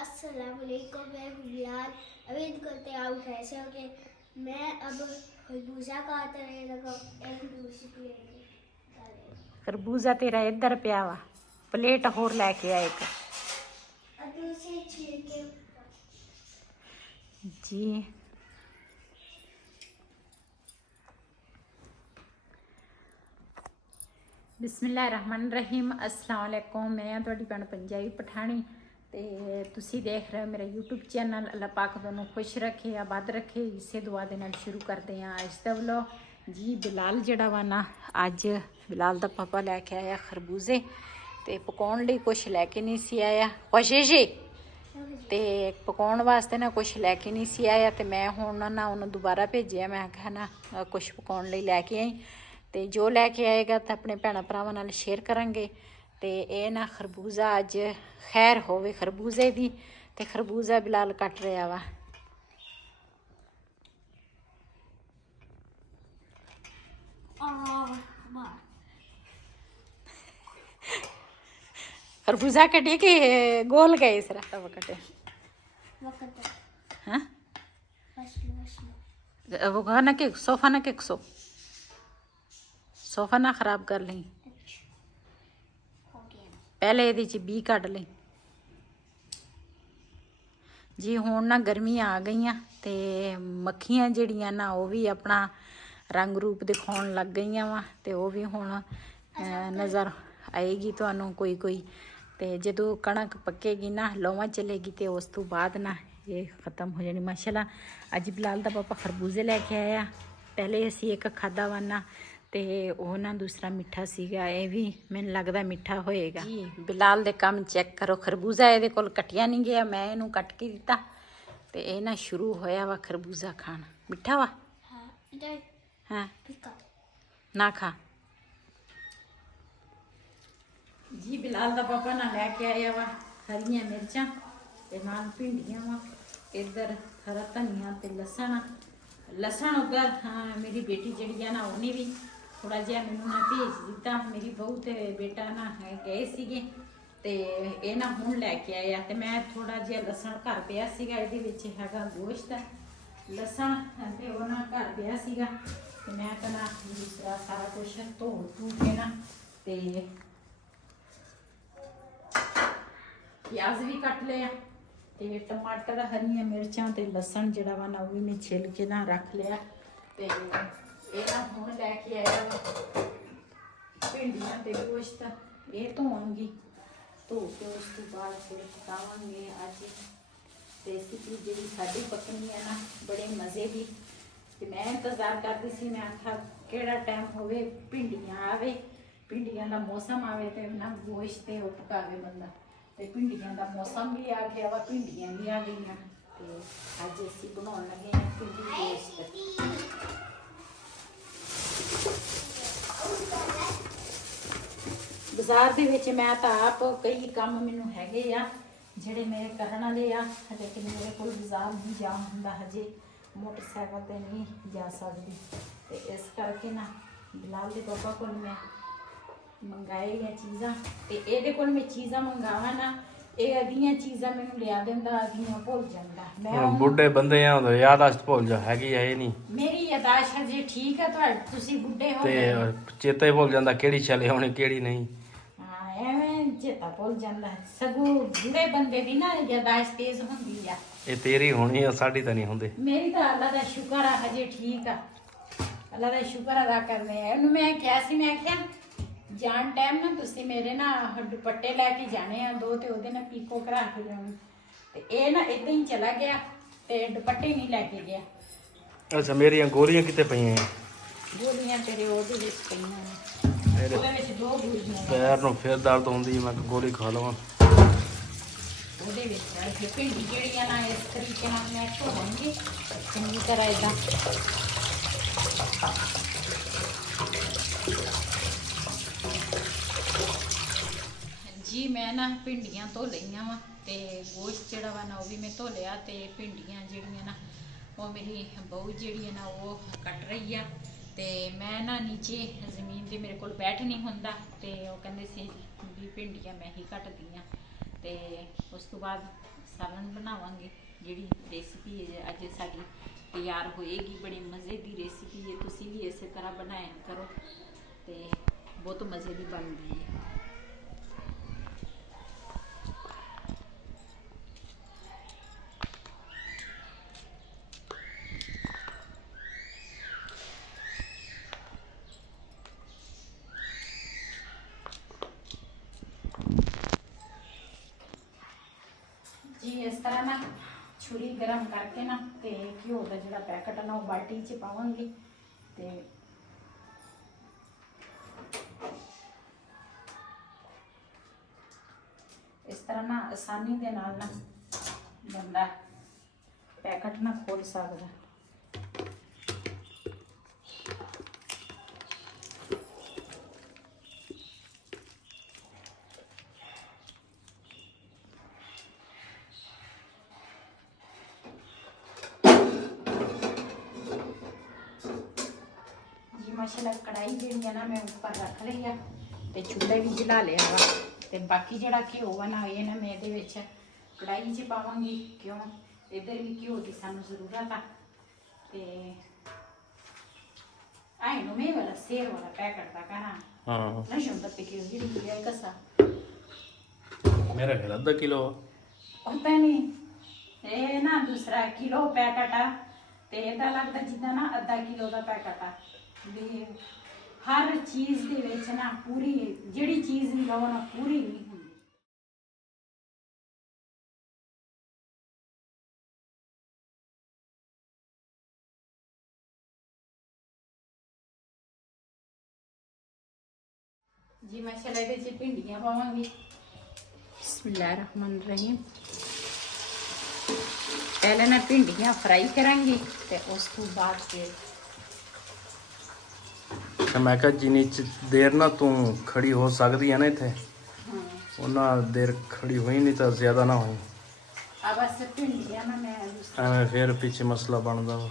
अस्सलामुअलैकुम, मैं बिलाल। उम्मीद करते हैं आप कैसे होंगे। मैं अब खरबूजा काटने लगा। एक दूसरी प्लेट खरबूजा तेरा इधर पिया वा, प्लेट होर लैके आ एक दूसरे छिलके जी। बिस्मिल्लाहिर्रहमानिर्रहीम। अस्सलाम वालेकुम। मैं तुहाडी भैन पंजाबी पठानी ते तुसी देख रहे हो मेरा यूट्यूब चैनल। अल्लाह पाक तुहानू खुश रखे, आबाद रखे, इसे दुआ दे नाल शुरू करते हैं अज दा व्लॉग। जी बिलाल जिहड़ा वा ना, अज बिलाल दा पापा लैके आया खरबूजे ते पकाउण लई कुछ लैके नहीं सी आया। खुशी ते पकाउण वास्ते ना कुछ लैके नहीं सी आया ते मैं हुण ना उन्होंने दोबारा भेजिया। मैं आख्या ना कुछ पकाउण लई लैके आई ते जो लैके आएगा तो अपने भैन भरावां नाल शेयर करांगे। ते ये ना खरबूजा अज खैर होवे खरबूजे दी, ते खरबूजा बिलाल कट रहा वा। खरबूजा कटे के गोल गए इस रास्ता कटे। हाँ वो ना के सोफा ना के सोफा ना खराब कर ली। पहले ये बी कढ़ ली जी। हुण ना गर्मियां आ गई ते मक्खियां जिहड़ियां ना वो भी अपना रंग रूप दिखाउण लग गई वा ते वो भी हुण नज़र आएगी तुहानू कोई कोई। ते जदों कणक पक्केगी ना लोवा चलेगी तो उस तो बाद ना ये ख़त्म हो जानी। माशाल्लाह अज बिलाल दा पापा खरबूजे लैके आया। पहले असी एक खादा वा ना ते वो ना दूसरा मिठा सीगा, ये भी मैनूं लगदा मिठा होएगा जी। बिलाल दे काम चेक करो। खरबूजा ये कोल कटिया नहीं गया, मैं इनू कट के दिता ते ये ना शुरू होया वा खरबूजा खाण। मिठा वा हाँ ना खा जी। बिलाल दा पापा ना लैके आया वा हरियां मिर्चां ते नाल भिंडियां वा, इधर हरा धनिया ते लसन उधर। हाँ मेरी बेटी जिहड़ी है ना उन्हें भी थोड़ा जिहा मैनूं ना भेज दिता। मेरी बहू ते बेटा ना गए सीगे ते ये ना हुण लैके आया ते मैं थोड़ा जिहा लसन घर पिया सीगा, इहदे विच हैगा गोश्त लसन ते वो ना घर पिया सीगा ते मैं तो ना दूसरा सारा कुछ धो के ना ते प्याज भी कट लिया ते टमाटर हरियां मिर्चां ते लसन जिहड़ा वा ना वो भी मैं छिल के ना रख लिया ते ये ना हुण लैके आया वा भिंडियां ते गोश्त। ये धोवांगी, धो के उस तो बाद फिर पकावांगे। अज देसी चीज़ जी साडी पकनी है ना बड़े मज़े की। ते मैं इंतजार करती सी, मैं आखा केड़ा टाइम होवे भिंडियां आवे, भिंडियां दा मौसम आवे ते ना गोश्त ते वो पकावे बंदा। ते भिंडियां दा मौसम भी आ गया वा, भिंडियां भी आ गई ते अज असीं बनाउण लगे हां भिंडी गोश्त। बाजार दे विच मैं तां आप कई काम मैनूं हैगे आ जिहड़े मेरे करन वाले आ, लेकिन मेरे कोल बाजार नहीं जा हुंदा हजे, मोटरसाइकिल ते नहीं जा सकदी ते इस करके ना बिलाल दे पापा कोल मैं मंगाए गई चीज़ां ते इहदे कोल मैं चीज़ां मंगावां ना ये अद्धियां चीज़ां मैनूं लिया दिंदा, अद्धियां भुल जांदा। मैं बुढ़े बंदे आ यादाश्त भुल जा हैगी है नहीं मेरी यादाश्त हजे ठीक है, तुसीं बुढ़े हो ते चेता ही भुल जांदा केड़ी छले होनी केड़ी नहीं। एवें चेता भुल जांदा, सगों बुढ़े बंदे दी ना यादाश्त तेज हुंदी आ। ये तेरी होनी है, साडी तां नहीं हुंदी। मेरी तो अल्लाह दा शुक्र है हजे ठीक आ, अल्लाह दा शुक्र अदा करने हैं। मैं क्या सी, मैं क्या जान टाइम ना तुसीं मेरे ना दुपट्टे लैके जाने आ दो ते ओहदे ना पीको करा के जाने ते ये ना इदां ही चला गया ते दुपट्टे नहीं लैके गया। अच्छा मेरियां गोलियां किते पईयां? गोलियां तेरे ओहदे विच पईयां ने, मेरे ओहदे विच दो गोलियां पैर नूं फिर दर्द होंदी, मैं गोली खा लवां। ओहदे विच भिंडी जिहड़ियां ना इस तरीके नाल मैं धोवांगी चंगी तरह इदां। जी मैं ना भिंडियां धो लईयां वा ते गोश्त जिहड़ा वा ना वो भी मैं धो लिया ते भिंडियां जिहड़ियां ना वो मेरी बहू जिहड़ी है ना वो कट रही है ते मैं ना नीचे ज़मीन ਜੇ ਮੇਰੇ ਕੋਲ ਬੈਠ ਨਹੀਂ ਹੁੰਦਾ ਤੇ ਉਹ ਕਹਿੰਦੇ ਸੀ ਵੀ ਭਿੰਡੀਆਂ ਮੈਂ ਹੀ ਕੱਟਦੀ ਹਾਂ। ਤੇ ਉਸ ਤੋਂ ਬਾਅਦ ਸਾਲਨ ਬਣਾਵਾਂਗੇ। ਜਿਹੜੀ ਰੈਸਿਪੀ ਅੱਜ ਸਾਡੀ ਤਿਆਰ ਹੋਏਗੀ, ਬੜੀ ਮਜ਼ੇ ਦੀ ਰੈਸਿਪੀ ਹੈ। ਤੁਸੀਂ ਵੀ ਇਸੇ ਤਰ੍ਹਾਂ ਬਣਾਇਆ ਕਰੋ ਤੇ ਬਹੁਤ ਮਜ਼ੇ ਦੀ ਬਣਦੀ ਹੈ। जी इस तरह ना छुरी गरम करके ना ते घ्यो का जो पैकेट है ना वो बाल्टी च पावांगी ते इस तरह ना आसानी दे नाल ना बंदा पैकेट ना खोल सकदा। माशाल्लाह कढ़ाई जी ना मैं ऊपर रख ली है तो चूल्हे भी जला लिया वा। तो बाकी जड़ा घ्यो है ना ये ना मैं ये कढ़ाई च पावांगी। क्यों इधर भी घ्यो की सानू जरूरत है। तो आई नो मैं वाला सेर वाला पैकेट का कहना नहीं शुंदा पे घ्यो जी है कसा मेरा ख्याल आधा किलो पता नहीं ये ना दूसरा किलो पैकेट है। तो इदा लगता जिदा ना आधा किलो का पैकेट है। भी हर चीज़ दे विच ना पूरी जिहड़ी चीज़ भी लओ ना पूरी नहीं हुंदी। जी माशाल्लाह इहदे च भिंडियां पावांगी। बिस्मिल्लाहिर्रहमानिर्रहीम। पहले मैं भिंडियां फ्राई करांगी ते उस तो बाद फिर मैं कहा जिन्नी देर ना तू खड़ी हो सकती है ना इतने उन्ना देर खड़ी हुई नहीं तो ज्यादा ना हुई एवं फिर पीछे मसला बनता वा।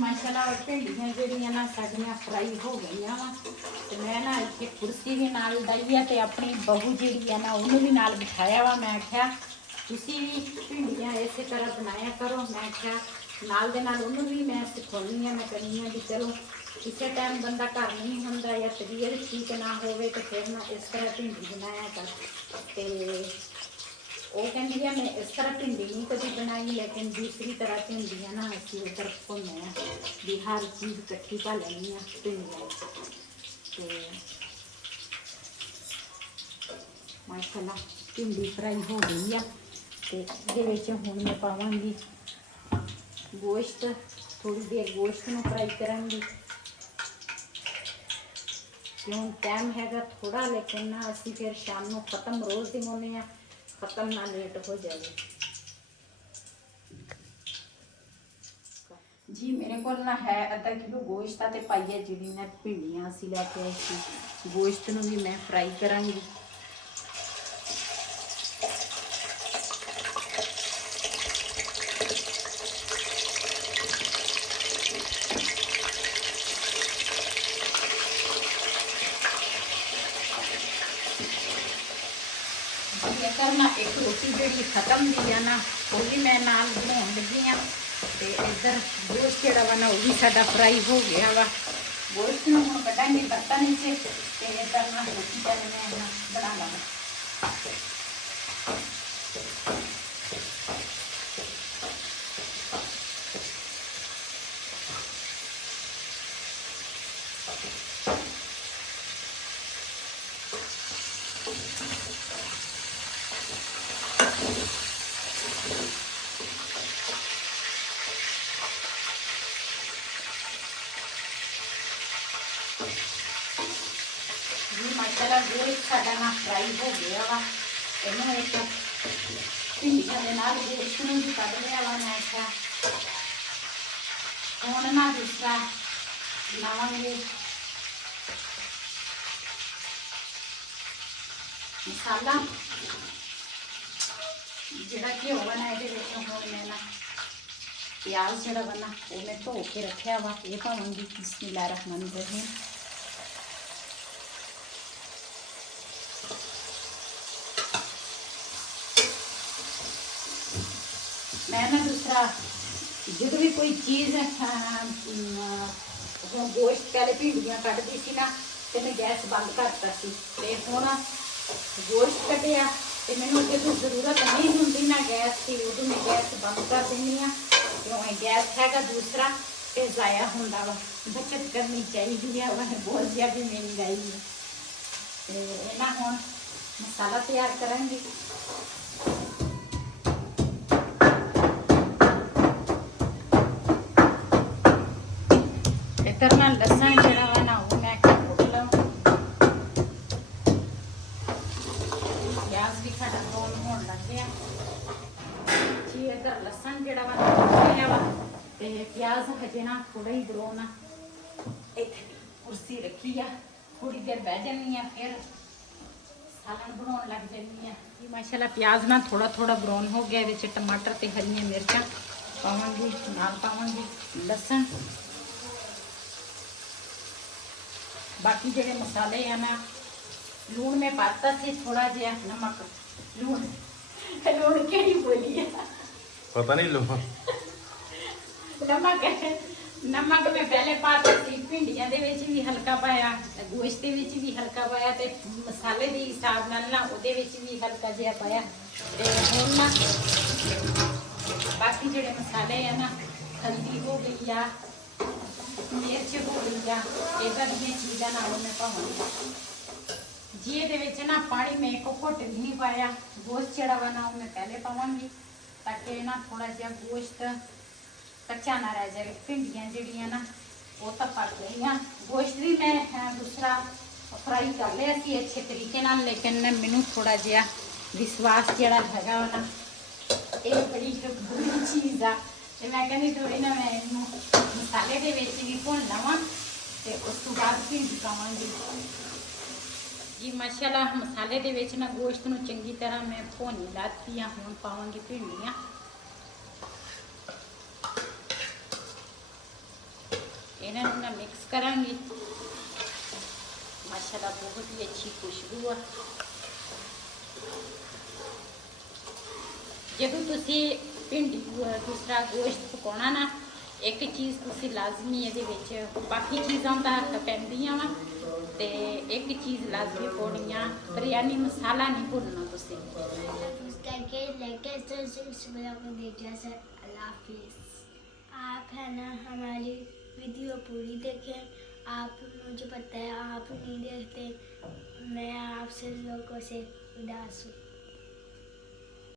माशाल्लाह भिंडियां जिहड़ियां ना साडियां फ्राई हो गई वा। तो मैं ना इत्थे कुर्सी भी नाल डाई है तो अपनी बहू जिहड़ी है ना उन्होंने भी नाल बिठाया वा। मैं आख्या तुसी भी भिंडियां इस तरह बनाया करो। मैं आख्या नाल दे नाल उन्होंने भी मैं सिखानी है। मैं कहनी है कि चलो किसी टाइम बंदा घर नहीं होंदा या तबीयत ठीक ना होवे तो फिर ना इस तरह भिंडी बनाया कर। तो वो कहती है मैं इस तरह भिंडी नहीं कभी बनाई लेकिन दूसरी तरह भिंडियां ना असी उधर भुनने भी हर चीज़ कट्ठी पा लैनी भिंडियां। तो माशाल्लाह भिंडी फ्राई हो गई है। तो ये हुण मैं पावांगी गोश्त। थोड़ी देर गोश्त में फ्राई करांगी क्यों टाइम हैगा थोड़ा लेकिन ना असी फिर शाम को खत्म रोज़ दिन होने खत्म ना लेट हो जाए। जी मेरे को ना है आधा किलो गोश्त ते पाइए जी ने भिंडियां असी लैके आए सी। गोश्त नूं भी मैं फ्राई करांगी। करना एक रोटी जी खत्म दी है ना वो भी मैं नाल बनाने लगी हाँ। तो इधर गोश्त जोड़ा वा ना वो भी साडा फ्राई हो गया वा। गोश्त में हम कटांगे बर्तन से इधर ना रोटी पहले मैं ना बना लगा। माशाल्लाह गोश्त साडा ना फ्राई हो गया वा। इन्हू एक भिंडियां दे नाल गोश्त नूं भी कढ लिया वा। मैं आख्या हुण ना दूसरा बनावांगे मसाला। ਜਿਹੜਾ ਘਿਓ ਬਣਾ ਇਹਦੇ ਵਿੱਚ ਹੁਣ ਮੈਂ ਨਾ ਪਿਆਜ਼ ਜਿਹੜਾ ਵਾ ਨਾ ਉਹ ਮੈਂ ਧੋ ਕੇ ਰੱਖਿਆ ਵਾ, ਇਹ ਪਾਵਾਂਗੀ। ਬਿਸਮਿल्लाह रहमान रहीम। मैं ना दूसरा जो भी कोई चीज़ ਹੁਣ ਗੋਸ਼ਤ ਪਹਿਲੇ ਭਿੰਡੀਆਂ ਕੱਢਦੀ ਸੀ ਨਾ ਤੇ ਮੈਂ ਗੈਸ ਬੰਦ ਕਰਤਾ ਸੀ, ਤੇ ਹੁਣ ਗੋਸ਼ਤ ਕੱਢਿਆ ਤੇ ਮੈਨੂੰ ਅੱਗੇ ਤੋਂ ਜ਼ਰੂਰਤ ਨਹੀਂ ਹੁੰਦੀ ਨਾ ਗੈਸ ਦੀ, ਉਦੋਂ ਮੈਂ ਗੈਸ ਬੰਦ ਕਰ ਦਿੰਦੀ ਹਾਂ। ਕਿਉਂ ਇਹ ਗੈਸ ਹੈਗਾ ਦੂਸਰਾ ਤੇ ਜ਼ਾਇਆ ਹੁੰਦਾ ਵਾ, ਬੱਚਤ ਕਰਨੀ ਚਾਹੀਦੀ ਹੈ, ਉਹ ਬਹੁਤ ਜ਼ਿਆਦਾ ਮਹਿੰਗਾਈ ਹੈ। ਤੇ ਇਹਨਾਂ ਹੁਣ ਮਸਾਲਾ ਤਿਆਰ ਕਰਾਂਗੀ। इधर ना लसन जड़ा वा ना वो मैं कुट लवां। प्याज भी खड़ा ब्राउन होने लग गया जी। इधर लसन जड़ा वा ना कुटिया वा ते प्याज हजे ना थोड़ा ही ब्राउन आ। इत्थे कुर्सी रखी आ, थोड़ी देर बह जानी है, फिर सालन बनाने लग जानी है जी। माशाल्लाह प्याज ना थोड़ा थोड़ा ब्राउन हो गया। विच टमाटर ते हरियां मिर्चां पावांगी, नाल पावांगी लसन। बाकी जेडे मसाले है ना, लूण में पाता से थोड़ा जहा, नमक लूण लूण केड़ी बोली है पता नहीं लो नमक नमक मैं पहले पाता सी। भिंडियां दे विच भी हल्का पाया, गोश्त दे विच भी हल्का पाया, ते मसाले दे हिसाब नाल ना ओदे विच भी हल्का जिहा पाया। ते हुण ना बाकी जेडे मसाले है ना, हल्दी हो गई आ, मिर्च हो गई आ, इधर दी चीज़ां नाल मैं पावांगी जी। ये ना पानी में एक घुट भी नहीं पाया। गोश्त जड़ा वा ना मैं पहले पावांगी ताकि ना थोड़ा जिहा गोश्त कच्चा ना रह जाए। भिंडियां जड़ियां ना वो तो पक गई। गोश्त भी मैं दूसरा फ्राई कर लिया सी अच्छे तरीके नाल, लेकिन मैनू थोड़ा जिहा विश्वास जड़ा हैगा ना, ये बड़ी बुरी चीज़ आ। ते मैं कहनी थोड़ी ना मैं इनू मसाले दे विच भी भुन लवां ते उस तो बाद भिंडी पावांगी जी। माशाल्लाह मसाले दे विच ना गोश्त नूं चंगी तरह मैं भुन लाती हां। हुण पावांगी भिंडियां। इन्हां नूं ना मिक्स करांगी। माशाल्लाह बहुत ही अच्छी खुशबू आ। जदों तुसीं भिंडी दूसरा गोश्त पकाउणा ना, एक चीज़ तुसीं लाजमी इहदे विच, बाकी चीज़ां तां पैंदियां वा, ते एक चीज़ लाजमी पाउणी आ, बिरयानी मसाला नहीं भुन्नना तुसीं। करके लेके तो इस ब्लॉग में देखिए सर। अल्लाह हाफिज़। आप है ना हमारी वीडियो पूरी देखें। आप मुझे पता है आप नहीं देखते, मैं आपसे लोगों से उदास हूँ।